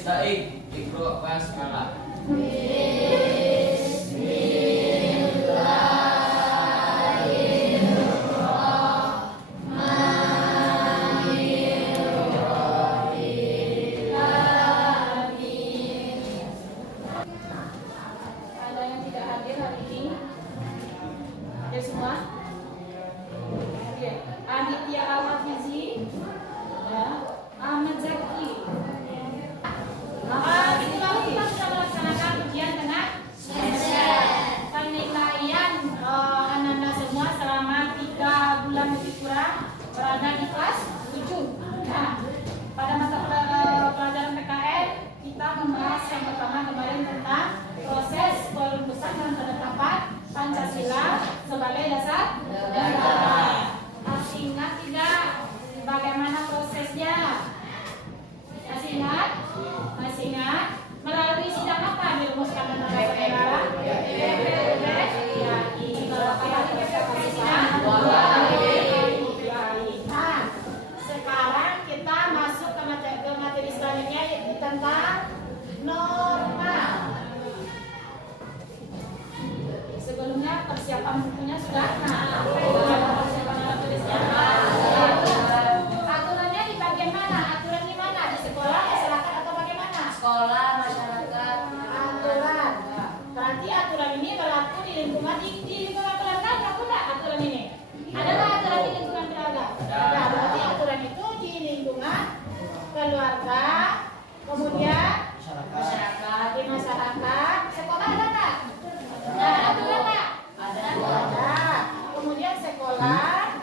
Nista'in, Iqra Basmalah. Ada yang tidak hadir hari ini? Hadir semua? Hadir. Aditya Al-Hafizi, ya. Ahmad Zaki. Minggu lalu kita sudah melaksanakan ujian tengah semester. Penilaian anak-anak semua selama 3 bulan lebih kurang berada di kelas 7. Nah, pada mata pelajaran PKN kita membahas yang pertama kemarin tentang proses perumusan dan penetapan Pancasila sebagai dasar negara. Masih ingat tidak bagaimana prosesnya? Masih ingat? Masih ingat? Melalui sidang apa dirumuskan tentang dasar negara? DPRD. Ya, ini berapa kali sidang? 2 kali. Nah, sekarang kita masuk ke materi selanjutnya yaitu tentang norma. Sebelumnya persiapan bukunya sudah. Nah, persiapan alat tulisnya. Aturannya di bagian mana? Aturan di mana? Di sekolah, masyarakat atau bagaimana? Sekolah, masyarakat. Aturan. Berarti aturan ini berlaku di lingkungan keluarga, berlaku nggak aturan ini? Ada nggak aturan di lingkungan keluarga? Ada. Berarti aturan itu di lingkungan keluarga, kemudian Masyarakat. di masyarakat, sekolah ada nggak? Ada aturan nggak? Ada. Kemudian sekolah,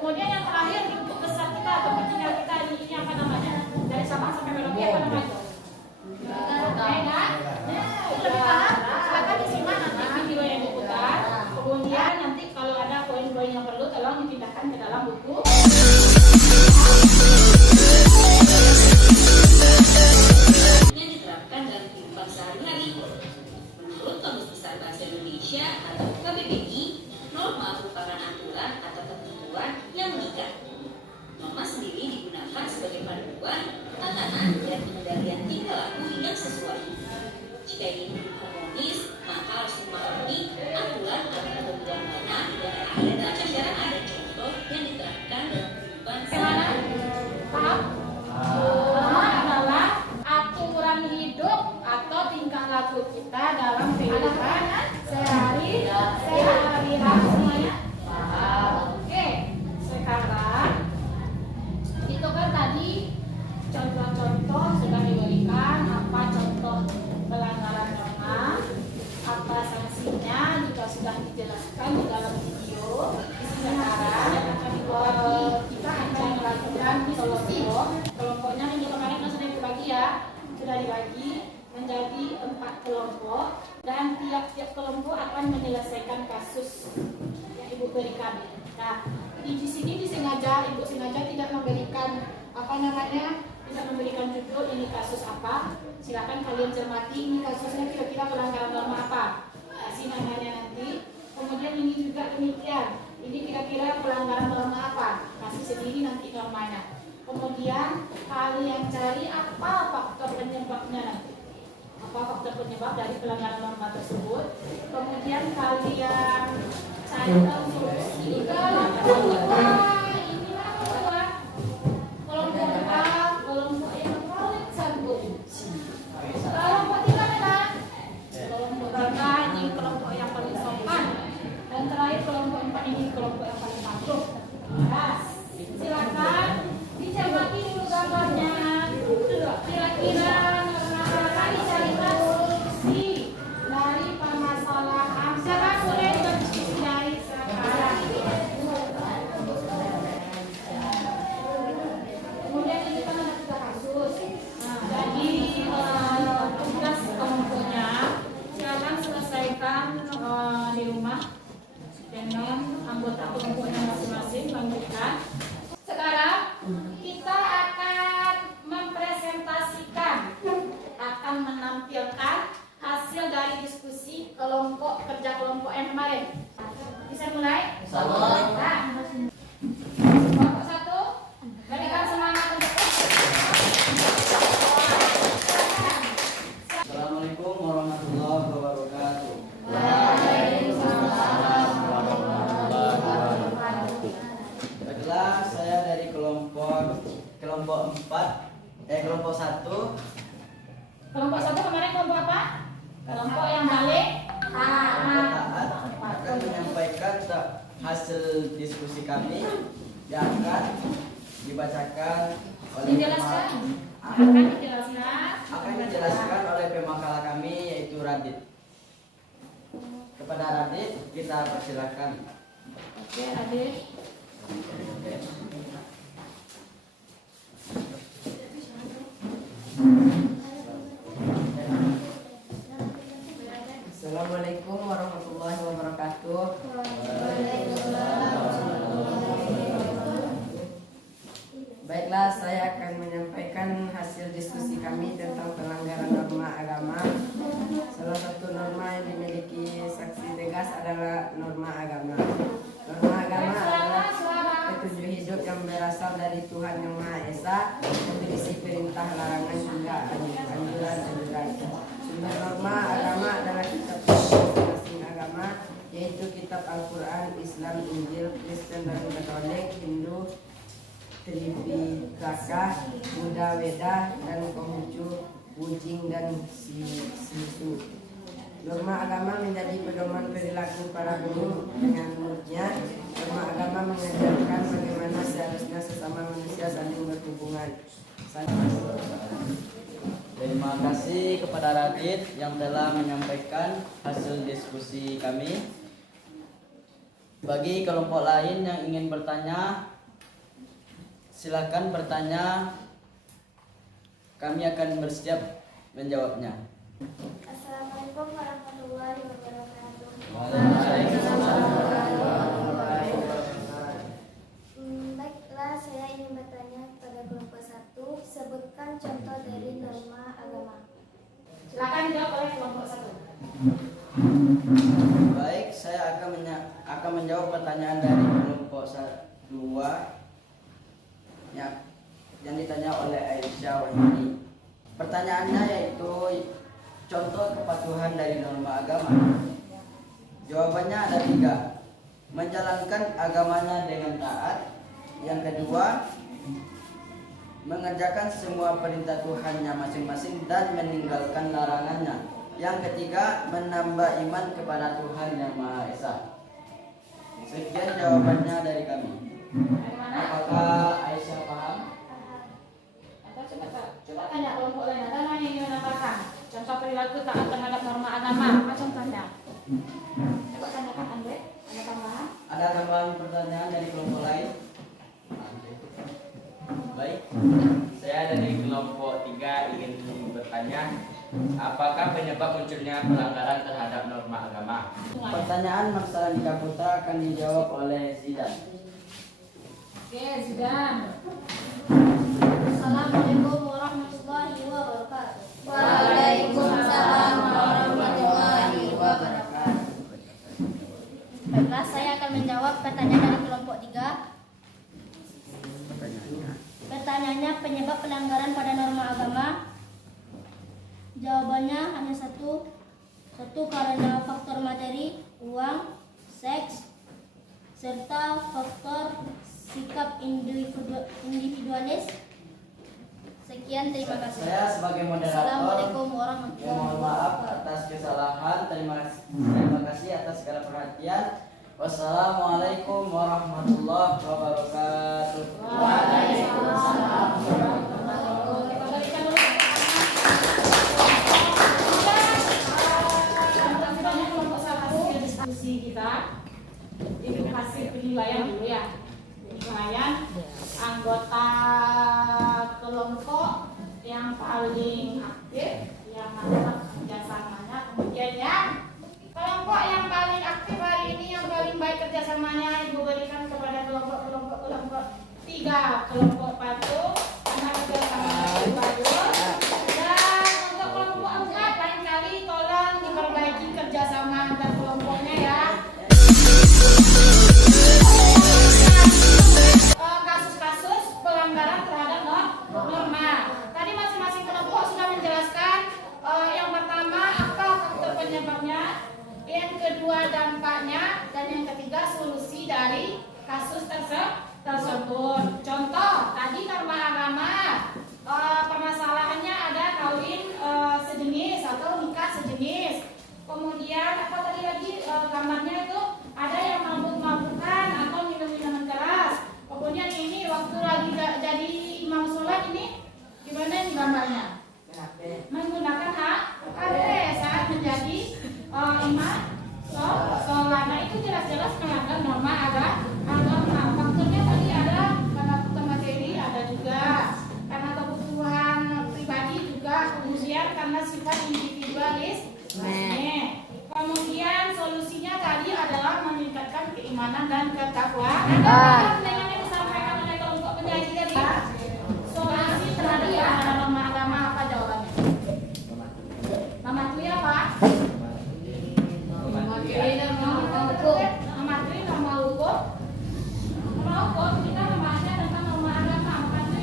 kemudian yang terakhir di buku besar kita atau tinggal kita ini apa namanya? Dari Sabang sampai Merauke apa namanya itu? Nah, itu lebih paham? Silakan disimak nanti video yang diputar. Kemudian nanti kalau ada poin-poin yang perlu tolong dipindahkan ke dalam buku. Yang diterapkan dalam kehidupan sehari-hari. Menurut Kamus Besar Bahasa Indonesia atau KBBI, norma merupakan aturan atau ketentuan yang mengikat. Norma sendiri digunakan sebagai panduan, tatanan, dan pengendalian tingkah laku yang sesuai. Jika ingin harmonis, maka harus memahami aturan atau ketentuan mana dan ada ajaran ada contoh yang diterapkan dalam kehidupan sehari-hari. Paham? Norma adalah aturan hidup atau tingkah laku kita dalam kehidupan sehari-hari. Semuanya paham? Oke, sekarang itu kan tadi contoh-contoh sudah diberikan. Apa contoh pelanggaran norma, apa sanksinya juga sudah dijelaskan di dalam video. Sekarang kita akan melakukan kelompoknya minggu kemarin kan sudah dibagi ya, sudah dibagi menjadi 4 kelompok dan tiap-tiap kelompok akan menyelesaikan kasus yang ibu berikan. Nah, di sini ibu sengaja tidak memberikan tidak memberikan judul ini kasus apa. Silakan kalian cermati ini kasusnya kira-kira pelanggaran norma apa. Kasih namanya nanti. Kemudian ini juga demikian. Ini kira-kira pelanggaran norma apa. Kasih sendiri nanti normanya. Kemudian kalian cari apa faktor penyebabnya nanti. Apa faktor penyebab dari pelanggaran norma tersebut. Kemudian kalian cari solusi ke kelompok A, kelompok yang paling sanggup. Kelompok 3 mana? Kelompok 3 ini kelompok yang paling sopan. Dan terakhir kelompok 4 ini kelompok yang paling patuh. Nah, silakan dicermati dulu gambarnya. Kira-kira kali carikan solusi dari permasalahan. Silakan mulai berdiskusi dari sekarang. Kemudian ini kan ada 3 kasus. Nah, jadi tugas kelompoknya silakan selesaikan di rumah dengan anggota kelompoknya masing-masing lanjutkan. Sekarang kita akan mempresentasikan, akan menampilkan hasil dari diskusi kerja kelompok yang kemarin. Bisa mulai? Nah, kelompok 1 berikan semangat untuk 1. Kelompok 1 kemarin kelompok apa? Kelompok yang balik Taat akan menyampaikan hasil diskusi kami yang akan dibacakan oleh dijelaskan. Akan dijelaskan oleh pemakala kami yaitu Radit. Kepada Radit kita persilakan. Oke, Radit. Assalamualaikum warahmatullahi wabarakatuh. Baiklah, saya akan menyampaikan hasil diskusi kami tentang pelanggaran norma agama. Salah satu norma yang dimiliki saksi tegas adalah norma agama. Norma agama adalah petunjuk hidup yang berasal dari Tuhan Yang Maha Esa, yang berisi perintah, larangan, hingga anjuran-anjuran. Sumber norma agama adalah kitab masing-masing agama, yaitu kitab Al-Quran, Islam, Injil, Kristen dan Katolik, Hindu, Tripitaka, Buddha, Weda, dan Konghucu, Wujing, dan Sisu. Norma agama menjadi pedoman perilaku para guru dengan muridnya. Norma agama mengajarkan bagaimana seharusnya sesama manusia saling berhubungan. Terima kasih kepada Radit yang telah menyampaikan hasil diskusi kami. Bagi kelompok lain yang ingin bertanya, silakan bertanya. Kami akan bersiap menjawabnya. Assalamualaikum warahmatullahi wabarakatuh. Baiklah, saya ingin bertanya kepada kelompok 1. Sebutkan contoh dari norma agama. Silakan dijawab oleh kelompok 1. Baik, saya akan menjawab pertanyaan dari kelompok 2 yang ditanya oleh Aisyah Wahyudi. Pertanyaannya yaitu contoh kepatuhan dari norma agama. Jawabannya ada 3. Menjalankan agamanya dengan taat. Yang kedua, mengerjakan semua perintah Tuhannya masing-masing dan meninggalkan larangannya. Yang ketiga, menambah iman kepada Tuhan Yang Maha Esa. Sekian jawabannya dari kami. Apakah Aisyah paham? Atau coba tanya kelompok lain. Ada yang ingin menambahkan contoh perilaku taat terhadap norma agama? Apa contohnya? Coba tanyakan Andre. Ada tambahan? Ada tambahan pertanyaan dari kelompok lain? Baik, saya dari kelompok 3 ingin bertanya, apakah penyebab munculnya pelanggaran terhadap norma agama? Pertanyaan masalah nikah putra akan dijawab oleh Zidan. Oke, Zidan. Assalamualaikum warahmatullahi wabarakatuh. Waalaikumsalam warahmatullahi wabarakatuh. Baiklah, saya akan menjawab pertanyaan dari kelompok 3. Pertanyaannya, penyebab pelanggaran pada norma agama. Jawabannya hanya satu karena faktor materi, uang, seks, serta faktor sikap individualis. Sekian, terima kasih. Saya sebagai moderator Assalamualaikum warahmatullahi mohon maaf wabarakatuh. atas kesalahan. Terima kasih atas segala perhatian. Wassalamualaikum warahmatullahi wabarakatuh. Waalaikumsalam warahmatullahi wabarakatuh. Kelompok 1 diskusi kita. Ini hasil penilaian dulu ya. Penilaian anggota kelompok yang paling aktif, yang mana kerjasamanya, kemudian ya kelompok yang paling aktif hari ini, yang paling baik kerjasamanya Ibu berikan kepada kelompok 3, kelompok patuh, karena kerjasamanya lebih bagus. Dan untuk kelompok 4 lain kali tolong diperbaiki kerjasama antar kelompoknya ya. Kasus-kasus pelanggaran terhadap norma. Tadi masing-masing kelompok sudah menjelaskan yang pertama apa faktor penyebabnya, yang kedua dampaknya, dan yang ketiga solusi dari kasus tersebut. Contoh tadi norma agama permasalahannya ada kawin sejenis atau nikah sejenis. Kemudian apa tadi lagi gambarnya itu ada yang mabuk-mabukan atau minum-minuman keras. Kemudian ini waktu lagi jadi imam sholat ini gimana ini gambarnya? Menggunakan hak HP saat menjadi imam sholat. Nah itu jelas-jelas melanggar norma agama. Faktornya tadi ada karena kebutuhan materi, ada juga karena kebutuhan pribadi juga, kemudian karena sifat individualis. Kemudian solusinya tadi adalah meningkatkan keimanan dan ketakwaan. Ada dengan yang disampaikan oleh kelompok penyaji tadi. Solusi terhadap pelanggaran norma agama apa jawabannya? Mamatui apa? Mamatui norma hukum. Norma hukum kita membahasnya tentang norma agama. Mamatui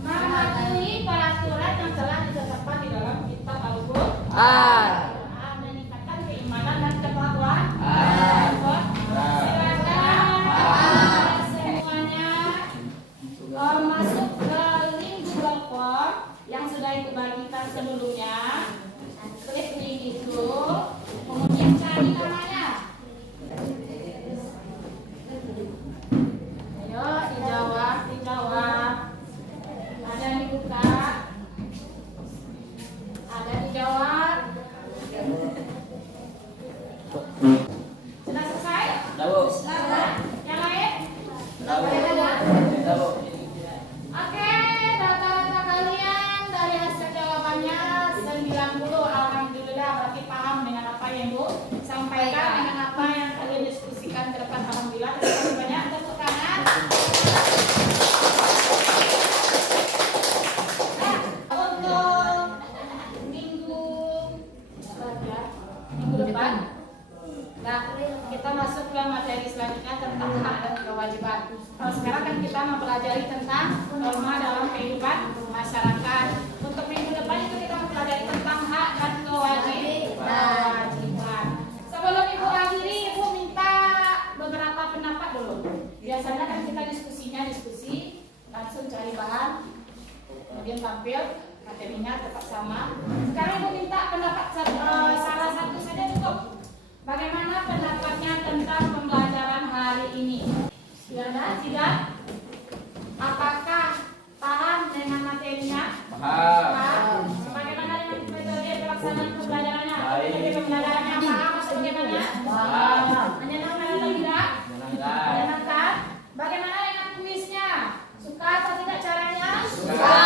mematuhi peraturan yang telah ditetapkan di dalam kitab Al-Qur'an. Meningkatkan keimanan dan ketakwaan. Silakan semuanya masuk ke link Google Form yang sudah ibu bagikan sebelumnya. Klik link itu, kemudian cari namanya. Ayo dijawab. Ada yang dibuka, ada dijawab. Sudah selesai? Sudah. Yang lain? Oke, data-data kalian dari hasil jawabannya 90. Alhamdulillah, berarti paham dengan apa yang Ibu sampaikan, dengan apa yang kalian diskusikan ke depan. Alhamdulillah, terima kasih banyak. Tepuk tangan. Minggu depan, nah kita masuk ke materi selanjutnya tentang hak dan kewajiban. Kalau sekarang kan kita mempelajari tentang norma dalam kehidupan masyarakat. Untuk minggu depan itu kita mempelajari tentang hak dan kewajiban. Sebelum Ibu akhiri, Ibu minta beberapa pendapat dulu. Biasanya kan kita diskusi, langsung cari bahan, kemudian tampil. Materinya tetap sama. Sekarang Ibu minta pendapat salah satu saja cukup. Bagaimana pendapatnya tentang pembelajaran hari ini? Sudah? Tidak? Apakah paham dengan materinya? Paham. Bagaimana dengan metode pelaksanaan pembelajarannya? Metode pembelajarannya paham atau bagaimana? Paham. Menyenangkan atau tidak? Menyenangkan. Bagaimana dengan kuisnya? Suka atau tidak caranya? Suka.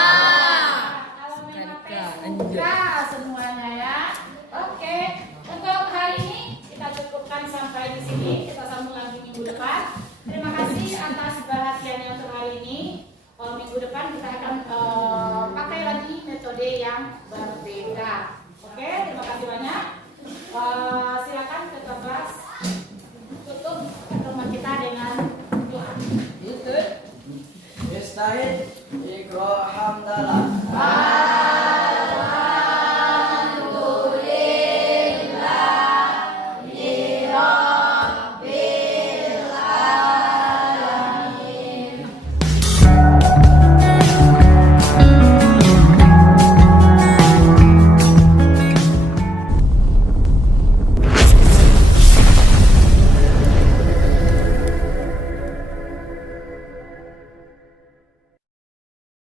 Suka semuanya ya. Oke, untuk hari ini kita cukupkan sampai di sini. Kita sambung lagi minggu depan. Terima kasih atas perhatiannya untuk hari ini. Minggu depan kita akan pakai lagi metode yang berbeda. Oke, terima kasih banyak. Silakan ketua kelas tutup pertemuan kita dengan doa. Istahid Iqra hamdalah.